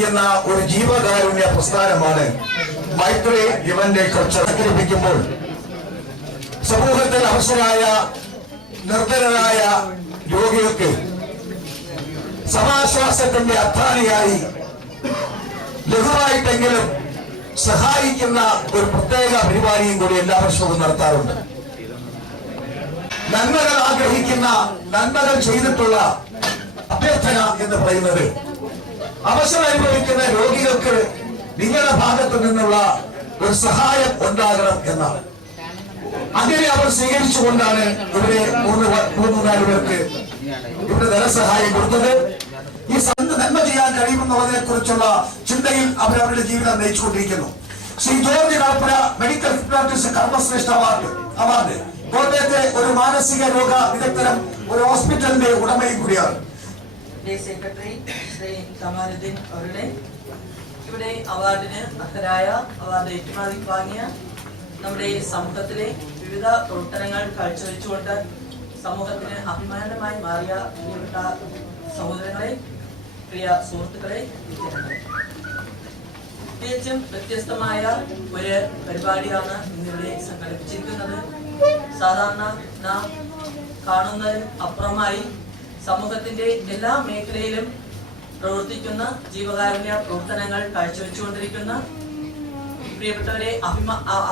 ചെയ്യുന്ന ഒരു ജീവകാരുണ്യ പ്രസ്ഥാനമാണ് മൈത്രി ഇവന്റ് കൾച്ചർ. സംഘടിപ്പിക്കുമ്പോൾ സമൂഹത്തിൽ അവശരായ നിർധനരായ രോഗികൾക്ക് സമാശ്വാസത്തിന്റെ അത്താണിയായി ലഘുവായിട്ടെങ്കിലും സഹായിക്കുന്ന ഒരു പ്രത്യേക പരിപാടിയും കൂടി എല്ലാ വർഷവും നടത്താറുണ്ട്. നന്മകൾ ആഗ്രഹിക്കുന്ന, നന്മകൾ ചെയ്തിട്ടുള്ള അഭ്യർത്ഥന എന്ന് പറയുന്നത് അവസരം അനുഭവിക്കുന്ന രോഗികൾക്ക് നിങ്ങളുടെ ഭാഗത്തു നിന്നുള്ള ഒരു സഹായം ഉണ്ടാകണം എന്നാണ്. അങ്ങനെ അവർ സ്വീകരിച്ചുകൊണ്ടാണ് ഇവരെ മൂന്ന് നാല് പേർക്ക് ഇവിടെ ധനസഹായം കൊടുത്തത്. ഈ നന്മ ചെയ്യാൻ കഴിയുമെന്നുള്ളതിനെ കുറിച്ചുള്ള ചിന്തയിൽ അവരവരുടെ ജീവിതം നയിച്ചുകൊണ്ടിരിക്കുന്നു. ശ്രീ ജോർജ് കളപ്പുര മെഡിക്കൽ ഹിപ്നോട്ടിസ്റ്റ് കർമ്മശ്രേഷ്ഠ അവാർഡ് കോട്ടയത്തെ ഒരു മാനസിക രോഗ വിദഗ്ധനും ഒരു ഹോസ്പിറ്റലിന്റെ ഉടമയും കൂടിയാണ്. സെക്രട്ടറി ശ്രീ കമാലുദ്ദീൻ അവരുടെ ഇവിടെ അവാർഡിന് അർഹരായ അവാർഡ് ഏറ്റുമാറി വാങ്ങിയ നമ്മുടെ സമൂഹത്തിലെ വിവിധ പ്രവർത്തനങ്ങൾ കാഴ്ചവെച്ചുകൊണ്ട് സമൂഹത്തിന് അഭിമാനമായി മാറിയ പ്രിയപ്പെട്ട സഹോദരങ്ങളെ, പ്രിയ സുഹൃത്തുക്കളെ, തികച്ചും വ്യത്യസ്തമായ ഒരു പരിപാടിയാണ് ഇന്നിവിടെ സംഘടിപ്പിച്ചിരിക്കുന്നത്. സാധാരണ നാം കാണുന്നതിന് അപ്പുറമായി സമൂഹത്തിന്റെ എല്ലാ മേഖലയിലും പ്രവർത്തിക്കുന്ന ജീവകാരുണ്യ പ്രവർത്തനങ്ങൾ കാഴ്ചവെച്ചുകൊണ്ടിരിക്കുന്ന പ്രിയപ്പെട്ടവരെ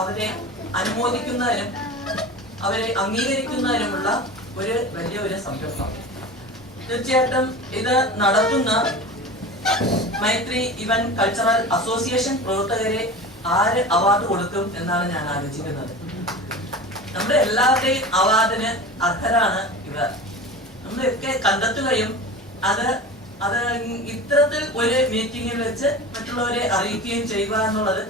അവരെ അനുമോദിക്കുന്നതിനും അവരെ അംഗീകരിക്കുന്നതിനുമുള്ള ഒരു വലിയൊരു സംരംഭം. തീർച്ചയായിട്ടും ഇത് നടത്തുന്ന മൈത്രി ഇവന്റ് കൾച്ചറൽ അസോസിയേഷൻ പ്രവർത്തകരെ ആര് അവാർഡ് കൊടുക്കും എന്നാണ് ഞാൻ ആലോചിക്കുന്നത്. നമ്മുടെ എല്ലാവരുടെയും അവാർഡിന് അർഹരാണ് ഇവർ. നമ്മളൊക്കെ കണ്ടെത്തുകയും അത് ഇത്തരത്തിൽ ഒരു മീറ്റിംഗിൽ വെച്ച് മറ്റുള്ളവരെ അറിയിക്കുകയും ചെയ്യുക എന്നുള്ളത്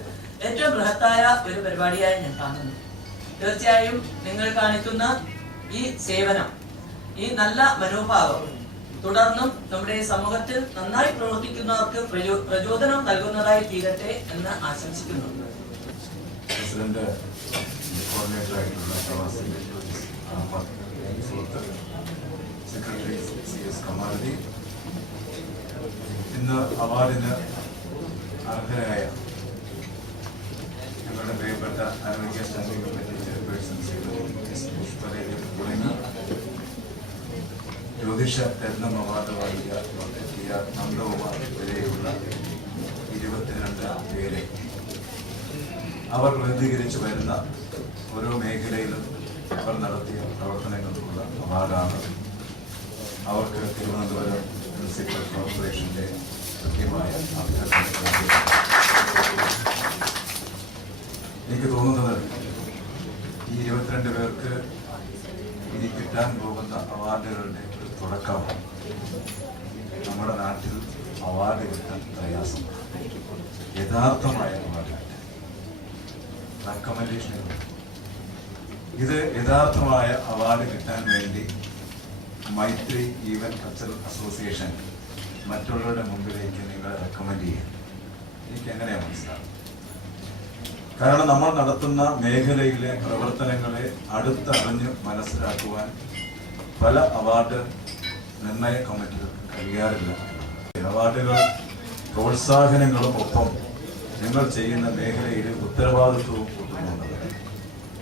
ഏറ്റവും ബൃഹത്തായ ഒരു പരിപാടിയായി ഞാൻ കാണുന്നു. തീർച്ചയായും നിങ്ങൾ കാണിക്കുന്ന ഈ സേവനം, ഈ നല്ല മനോഭാവം തുടർന്നും നമ്മുടെ സമൂഹത്തിൽ നന്നായി പ്രവർത്തിക്കുന്നവർക്ക് പ്രചോദനം നൽകുന്നതായി തീരട്ടെ എന്ന് ആശംസിക്കുന്നു. സെക്രട്ടറി CS കമാലുദ്ദീൻ, ഇന്ന് അവാർഡിന് അർഹരായ ഞങ്ങളുടെ പ്രിയപ്പെട്ട ആരോഗ്യ സ്റ്റാൻഡിംഗ് കമ്മിറ്റി ചെയർപേഴ്സൺ പുഷ്പരേഖ തുടങ്ങി ജ്യോതിഷ രത്നം അവാർഡ് വാങ്ങിയ നന്ദകുമാർ വരെയുള്ള 22 പേരെ അവർ പ്രതിനിധീകരിച്ചു വരുന്ന ഓരോ മേഖലയിലും അവർ നടത്തിയ പ്രവർത്തനങ്ങൾക്കുള്ള അവാർഡാണ്. അവർക്ക് തിരുവനന്തപുരം മുനിസിപ്പൽ കോർപ്പറേഷന്റെ കൃത്യമായ അഭ്യർത്ഥന. എനിക്ക് തോന്നുന്നത് ഈ 22 പേർക്ക് ഇനി കിട്ടാൻ പോകുന്ന അവാർഡുകളുടെ ഒരു തുടക്കമാണ്. നമ്മുടെ നാട്ടിൽ അവാർഡ് കിട്ടാൻ പ്രയാസമാണ്. യഥാർത്ഥമായ അവാർഡ് റെക്കമെൻഡേഷനുകൾ. ഇത് യഥാർത്ഥമായ അവാർഡ് കിട്ടാൻ വേണ്ടി മൈത്രി ഈവന്റ് കൾച്ചറൽ അസോസിയേഷൻ മറ്റുള്ളവരുടെ മുമ്പിലേക്ക് നിങ്ങൾ റെക്കമെൻഡ് ചെയ്യുക. എനിക്ക് എങ്ങനെയാണ് മനസ്സിലാവും? കാരണം നമ്മൾ നടത്തുന്ന മേഖലയിലെ പ്രവർത്തനങ്ങളെ അടുത്തറിഞ്ഞ് മനസ്സിലാക്കുവാൻ പല അവാർഡ് നിർണയ കമ്മിറ്റികൾക്ക് കഴിയാറില്ല. അവാർഡുകൾ പ്രോത്സാഹനങ്ങളും ഒപ്പം നിങ്ങൾ ചെയ്യുന്ന മേഖലയിൽ ഉത്തരവാദിത്വവും കൂട്ടുന്നുണ്ട്.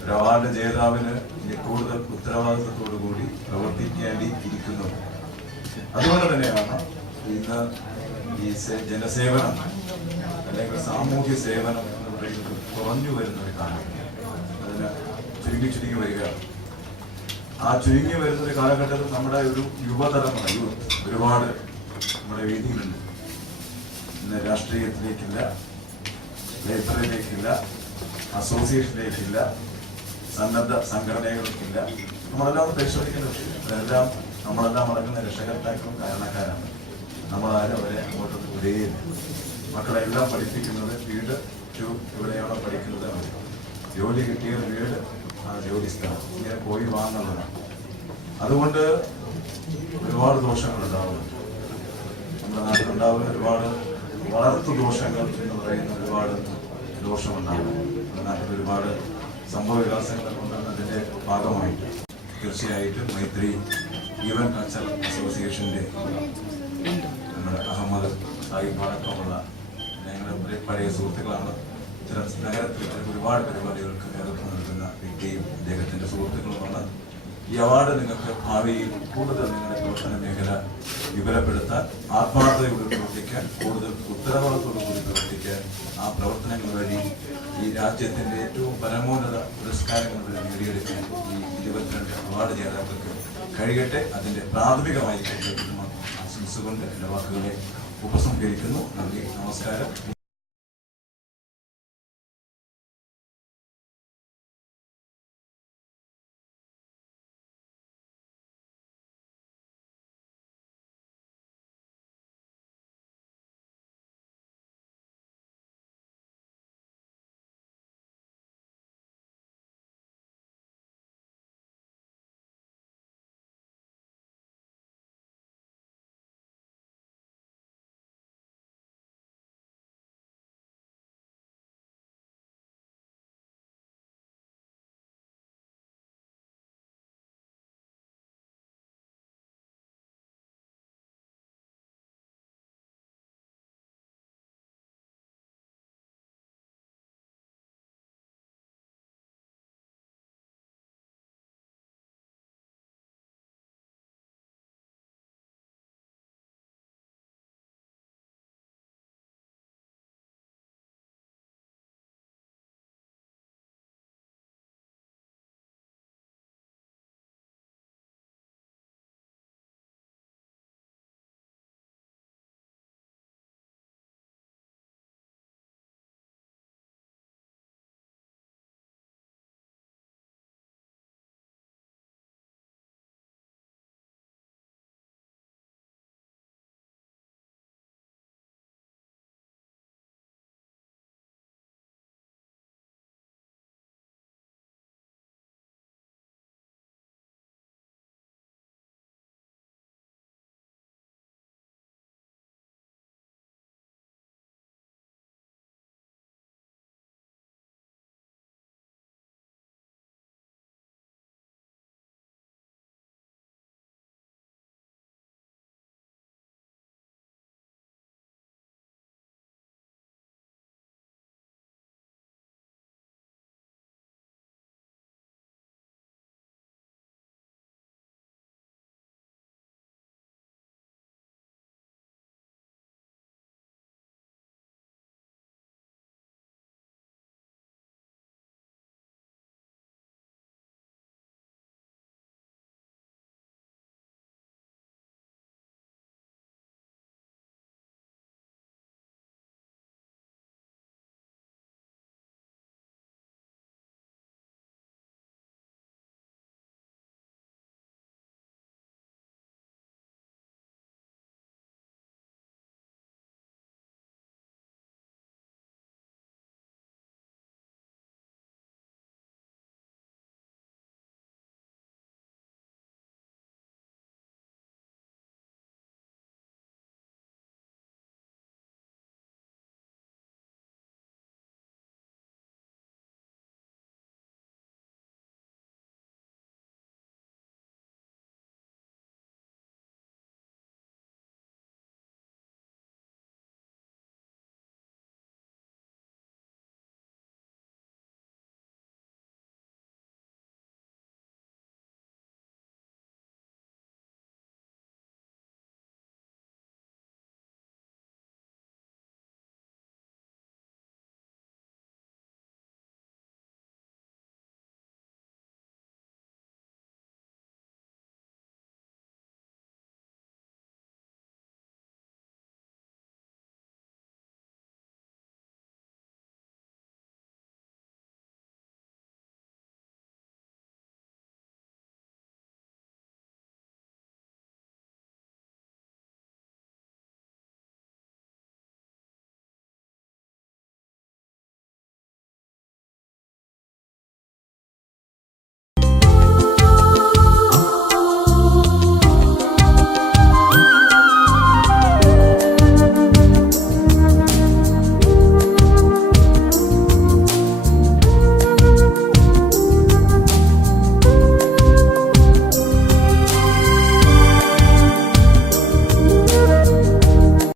ഒരു അവാർഡ് ജേതാവിന് കൂടുതൽ ഉത്തരവാദിത്വത്തോടു കൂടി പ്രവർത്തിക്കേണ്ടിയിരിക്കുന്നു. അതുകൊണ്ട് തന്നെയാണ് ഇന്ന് ഈ ജനസേവനം അല്ലെങ്കിൽ സാമൂഹ്യ സേവനം എന്ന് പറയുന്നത് കുറഞ്ഞു വരുന്ന ഒരു കാലം. അതിന് ചുരുങ്ങി വരിക. ആ ചുരുങ്ങി വരുന്നൊരു കാലഘട്ടത്തിൽ നമ്മുടെ ഒരു യുവതലമുറ ഒരുപാട് നമ്മുടെ വേദിയിലുണ്ട്. ഇന്ന് രാഷ്ട്രീയത്തിലേക്കില്ല, ലൈബ്രറിയിലേക്കില്ല, അസോസിയേഷനിലേക്കില്ല, സന്നദ്ധ സംഘടനകൾക്കില്ല. നമ്മളെല്ലാം പരിശോധിക്കേണ്ട വിഷയം. അതെല്ലാം നമ്മളെല്ലാം അടങ്ങുന്ന രക്ഷകർത്താക്കളും കാരണക്കാരാണ്. നമ്മളാരും അവരെ അങ്ങോട്ട് വിടുകയില്ല. മക്കളെല്ലാം പഠിപ്പിക്കുന്നത് വീട് ഇവിടെയാണോ പഠിക്കുന്നത്, ജോലി കിട്ടിയ വീട്, ആ ജോലി സ്ഥലം, ഇങ്ങനെ പോയി വാങ്ങുന്നതാണ്. അതുകൊണ്ട് ഒരുപാട് ദോഷങ്ങളുണ്ടാവുന്നുണ്ട്. നമ്മുടെ നാട്ടിലുണ്ടാവുന്ന ഒരുപാട് വളർത്തു ദോഷങ്ങൾ എന്ന് പറയുന്ന ഒരുപാട് ദോഷമുണ്ടാകും. നമ്മുടെ നാട്ടിൽ ഒരുപാട് സംഭവ വികാസങ്ങളൊക്കെ ഉണ്ടാകുന്ന അതിൻ്റെ ഭാഗമായിട്ട് തീർച്ചയായിട്ടും മൈത്രി ഈവന്റ് കൾച്ചറൽ അസോസിയേഷൻ്റെ നമ്മുടെ അഹമ്മദ് സാഹിബ് അടക്കമുള്ള ഞങ്ങളുടെ പഴയ സുഹൃത്തുക്കളാണ്. ഇത്തരം നഗരത്തിൽ ഒരുപാട് പരിപാടികൾക്ക് നേതൃത്വം നൽകുന്ന വ്യക്തിയും അദ്ദേഹത്തിൻ്റെ സുഹൃത്തുക്കളുമാണ്. ഈ അവാർഡ് നിങ്ങൾക്ക് ഭാവിയിൽ കൂടുതൽ നിങ്ങളുടെ പ്രവർത്തന മേഖല വിപുലപ്പെടുത്താൻ, ആത്മാർത്ഥതയോട് പ്രവർത്തിക്കാൻ, കൂടുതൽ ഉത്തരവാദിത്തോടു കൂടി പ്രവർത്തിക്കാൻ, ആ പ്രവർത്തനങ്ങൾ വഴി ഈ രാജ്യത്തിൻ്റെ ഏറ്റവും പരമോന്നത പുരസ്കാരങ്ങൾ വരെ നേടിയെടുക്കാൻ ഈ 22 അവാർഡ് ജേതാക്കൾക്ക് കഴിയട്ടെ. അതിൻ്റെ പ്രാഥമികമായി ആശംസിച്ചുകൊണ്ട് എൻ്റെ വാക്കുകളെ ഉപസംഹരിക്കുന്നു. നന്ദി, നമസ്കാരം.